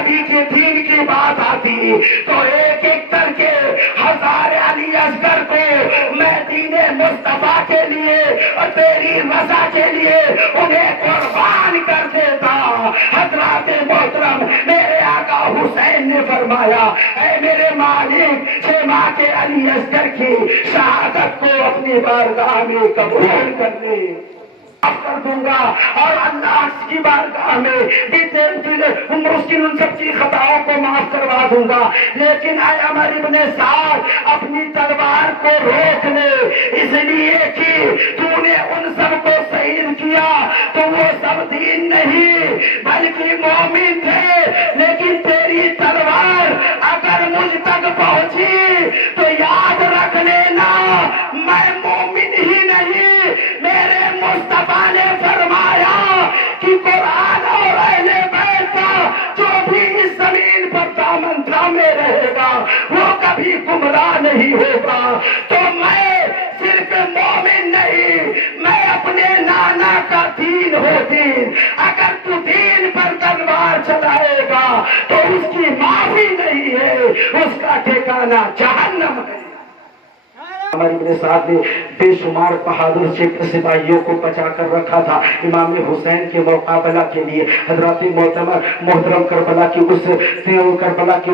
نبی کے دین کی بات آتی تو ایک ایک کر کے ہزار علی اصغر کو میں دین مصطفیٰ کے لیے اور تیری رضا کے لیے انہیں قربان کر دیتا۔ حضرات محترم میرے آقا حسین نے فرمایا اے میرے مالک، 6 ماہ کے علی اصغر کی شہادت کو اپنی بارگاہ میں قبول کر لے، کر دوں گا، اور اللہ کی بارگاہ میں مشکل ان سب کی خطاؤں کو معاف کروا دوں گا۔ لیکن اے عمر ابن سعد، اپنی تلوار کو روک لے، اس لیے کہ تو نے ان سب کو شہید کیا تو وہ سب دین نہیں بلکہ مومن تھے، لیکن تیری تلوار اگر مجھ تک پہنچی تو یاد رکھ لینا میں مومن ہی نہیں۔ میرے مصطفیٰ نے فرمایا کہ قرآن اور اہل بیت کا جو بھی اس زمین پر دامن تھامے رہے گا وہ کبھی گمراہ نہیں ہوگا۔ تو میں صرف مومن نہیں، میں اپنے نانا کا دین ہو دین، اگر تو دین پر تلوار چلائے گا تو اس کی معافی نہیں ہے، اس کا ٹھکانہ جہنم ہے۔ ہمارے ابن سعد نے بے شمار بہادر سپاہیوں کو بچا کر رکھا تھا امام حسین کے مقابلہ کے لیے۔ حضرات محترم کربلا کی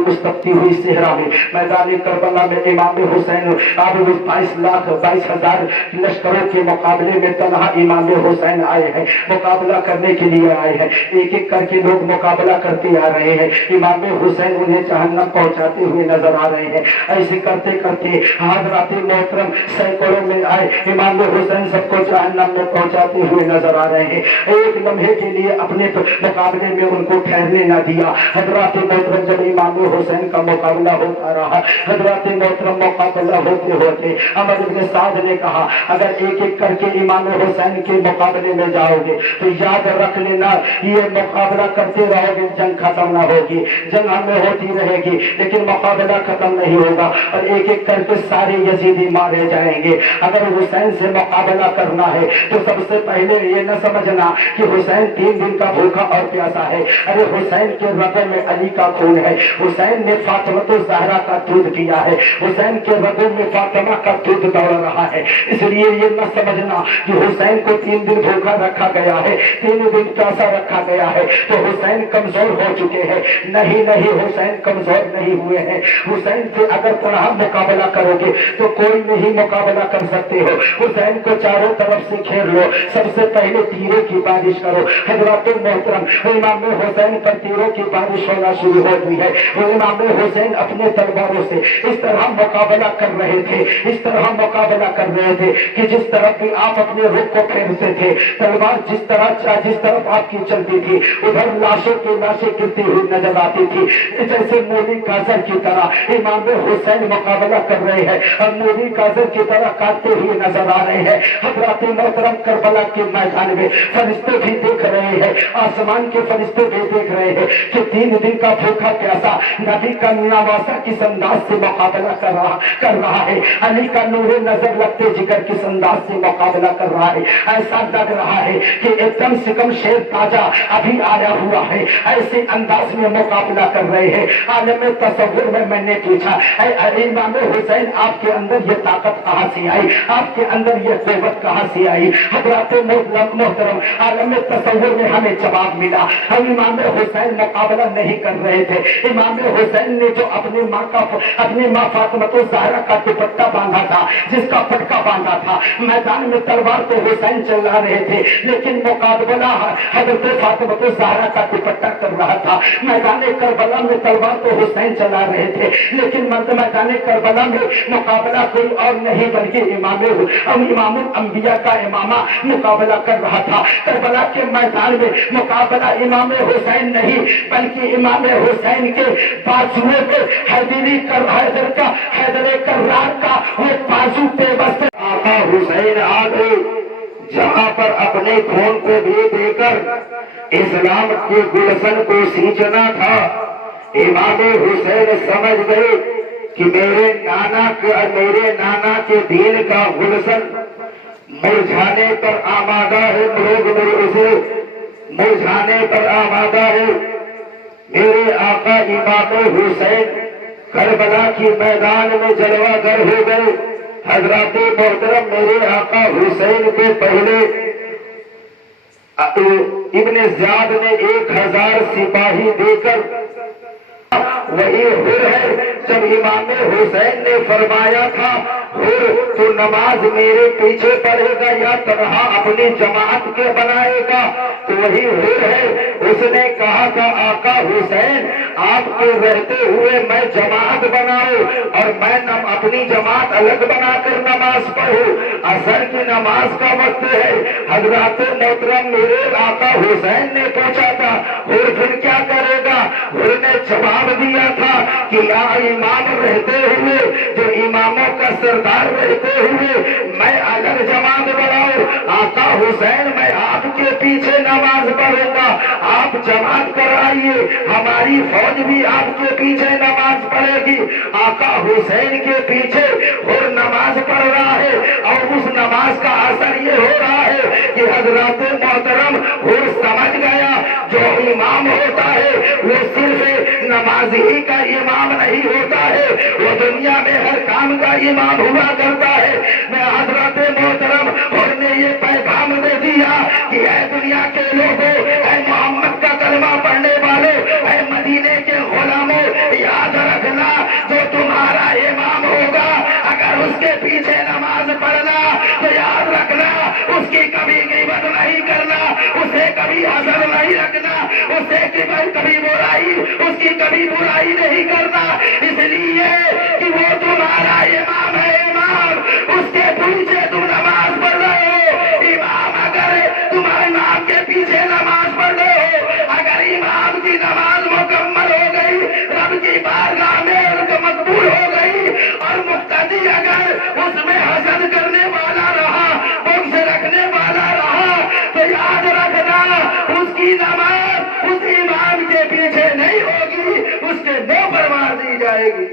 اس تپتی ہوئی صحرا میں، میدان کربلا میں امام حسین اب 22,00,000 لشکروں کے مقابلے میں تنہا امام حسین آئے ہیں، مقابلہ کرنے کے لیے آئے ہیں۔ ایک ایک کر کے لوگ مقابلہ کرتے آ رہے ہیں، امام حسین انہیں جہنم پہنچاتے ہوئے نظر آ رہے ہیں۔ ایسے کرتے کرتے حضرات سینکڑوں میں آئے، امام حسین سب کو جہنم میں پہنچاتے ہوئے نظر آ رہے ہیں۔ ایک لمحے کے لیے اپنے مقابلے میں ان کو ٹھہرنے نہ دیا۔ حضرات محترم جب امام حسین کا مقابلہ ہوتا رہا، حضرات محترم مقابلہ ہوتے ہوتے عمر بن سعد نے کہا اگر ایک ایک کر کے امام حسین کے مقابلے میں جاؤ گے تو یاد رکھ لینا یہ مقابلہ کرتے رہو گے، جنگ ختم نہ ہوگی، جنگ ہمیں ہوتی رہے گی لیکن مقابلہ ختم نہیں ہوگا، اور ایک ایک کر کے سارے یزیدی مارے جائیں گے۔ اگر حسین سے مقابلہ کرنا ہے تو سب سے پہلے یہ نہ سمجھنا کہ حسین 3 دن کا بھوکا اور پیاسا ہے، ارے حسین کے رگوں میں علی کا خون ہے، حسین نے فاطمہ الزہرا کا دودھ کیا ہے، حسین کے رگوں میں فاطمہ کا دودھ دوڑ رہا ہے۔ اس لیے یہ نہ سمجھنا کہ حسین کو 3 دن بھوکا رکھا گیا ہے، 3 دن پیاسا رکھا گیا ہے تو حسین کمزور ہو چکے ہیں۔ نہیں نہیں، حسین کمزور نہیں ہوئے ہیں۔ حسین سے اگر طرح مقابلہ کرو گے تو کوئی نہیں مقابلہ کر سکتے ہو۔ حسین کو چاروں طرف سے گھیر لو، سب سے پہلے تیرے کی بارش کرو۔ حضرات محترم امام حسین پر تیروں کی بارش ہونا شروع ہو گئی ہے۔ امام حسین اپنے تلواروں سے اس طرح مقابلہ کر رہے تھے، اس طرح مقابلہ کر رہے تھے کہ جس طرف بھی آپ اپنے رخ کو پھیرتے تھے تلوار جس طرف آپ کی چلتی تھی ادھر لاشوں کی لاشیں گرتی ہوئی نظر آتی تھی، جیسے مولی گاجر کی طرح امام حسین مقابلہ کر رہے ہیں اور مولی گاجر کی طرح کاٹتے ہوئے نظر آ رہے ہیں۔ حضرات محترم کربلا کے میدان میں فرشتے بھی دیکھ رہے ہیں، آسمان کے فرشتے بھی دیکھ رہے ہیں کہ 3 دن کا بھوکا پیاسا نبی کا نواسا کس انداز سے مقابلہ کر رہا ہے، علی کا نور نظر لگتے جگر کس انداز سے مقابلہ کر رہا ہے۔ ایسا لگ رہا ہے کہ ایک دم سے کم شیر تازہ ابھی آیا ہوا ہے، ایسے انداز میں مقابلہ کر رہے ہیں۔ عالم تصور میں نے پوچھا اے امام حسین آپ کے اندر یہ طاقت کہاں سے آئی، آپ کے اندر یہ قوت کہاں سے آئی؟ حضرات محترم عالم تصور میں ہمیں جواب ملا، ہم امام حسین مقابلہ نہیں کر رہے تھے۔ امام حسین نے جو اپنی ماں فاطمہ الزہرا کا دوپٹہ باندھا تھا، جس کا پٹکا باندھا تھا، میدان میں تلوار تو حسین چلا رہے تھے لیکن مقابلہ حضرت فاطمہ الزہرا کا دوپٹہ کر رہا تھا۔ میدان کربلا میں تلوار تو حسین چلا رہے تھے لیکن میدان کربلا میں مقابلہ کوئی اور نہیں بلکہ امام الانبیاء کا امامہ مقابلہ کر رہا تھا۔ کربلا کے میدان میں مقابلہ امام حسین نہیں بلکہ امام حسین کے بازوؤں پہ حیدر کرار کا وہ بازو پہ بس آقا حسین آ گئے، جہاں پر اپنے خون کو بھی دے کر اسلام کے گلشن کو سینچنا تھا۔ امام حسین سمجھ گئے کہ میرے نانا کے دین کا گلشن مرجھانے پر آمادہ ہے، لوگ اسے مرجھانے پر آمادہ ہے۔ میرے آقا امام حسین کربلا کی میدان میں جلوہ گر ہو گئے۔ حضرات محترم میرے آقا حسین کو پہلے ابن زیاد نے 1000 سپاہی دے کر وہی حر ہے جب امام حسین نے فرمایا تھا حر تو نماز میرے پیچھے پڑھے گا یا تنہا اپنی جماعت کے بنائے گا، تو وہی حر ہے۔ اس نے کہا تھا آقا حسین آپ کے رہتے ہوئے میں جماعت بناؤں اور میں اپنی جماعت الگ بنا کر نماز پڑھوں، عصر کی نماز کا وقت ہے۔ حضرات محترم میرے آقا حسین نے پوچھا تھا حر پھر کیا کرے گا؟ حر نے جواب دیا تھا کہ یا امام رہتے ہوئے، جو اماموں کا سردار رہتے ہوئے میں الگ جماعت بناؤں، آقا حسین میں آپ کے پیچھے نماز پڑھوں گا، آپ جماعت کرائیے، ہماری فوج بھی آپ کے پیچھے نماز پڑھے گی۔ آقا حسین کے پیچھے اور نماز پڑھ رہا ہے اور اس نماز کا اثر یہ ہو رہا ہے کہ حضرات محترم اور سمجھ گیا جو امام ہوتا ہے وہ صرف نمازی کا امام نہیں ہوتا ہے، وہ دنیا میں ہر کام کا امام ہوا کرتا ہے۔ میں حضرت محترم اور نے یہ پیغام دے دیا کہ اے دنیا کے لوگوں، اے محمد کا کلمہ پڑھنے والوں، اے مدینے کے غلاموں، یاد رکھنا جو تمہارا امام ہوگا اگر اس کے پیچھے نماز پڑھنا تو یاد رکھنا اس کی کبھی غیبت نہیں کرنا، اسے کبھی حسد نہیں رکھنا، اسے کبھی برائی، اس کی کبھی برائی نہیں کرنا، اس لیے کہ وہ تمہارا امام ہے۔ امام اس کے پیچھے تم نماز پڑھ رہے ہو، امام اگر تمہارے امام کے پیچھے نماز پڑھ رہے ہو، اگر امام کی نماز مکمل ہو گئی، رب کی بارگاہ میں مقبول ہو گئی، اور مقتدی اگر اس میں حسد کرنے والا رہا، بغض رکھنے والا رہا، تو یاد رکھنا اس کی نماز اس امام کے پیچھے نہیں ہوگی، اس کے منہ پر مار دی جائے گی۔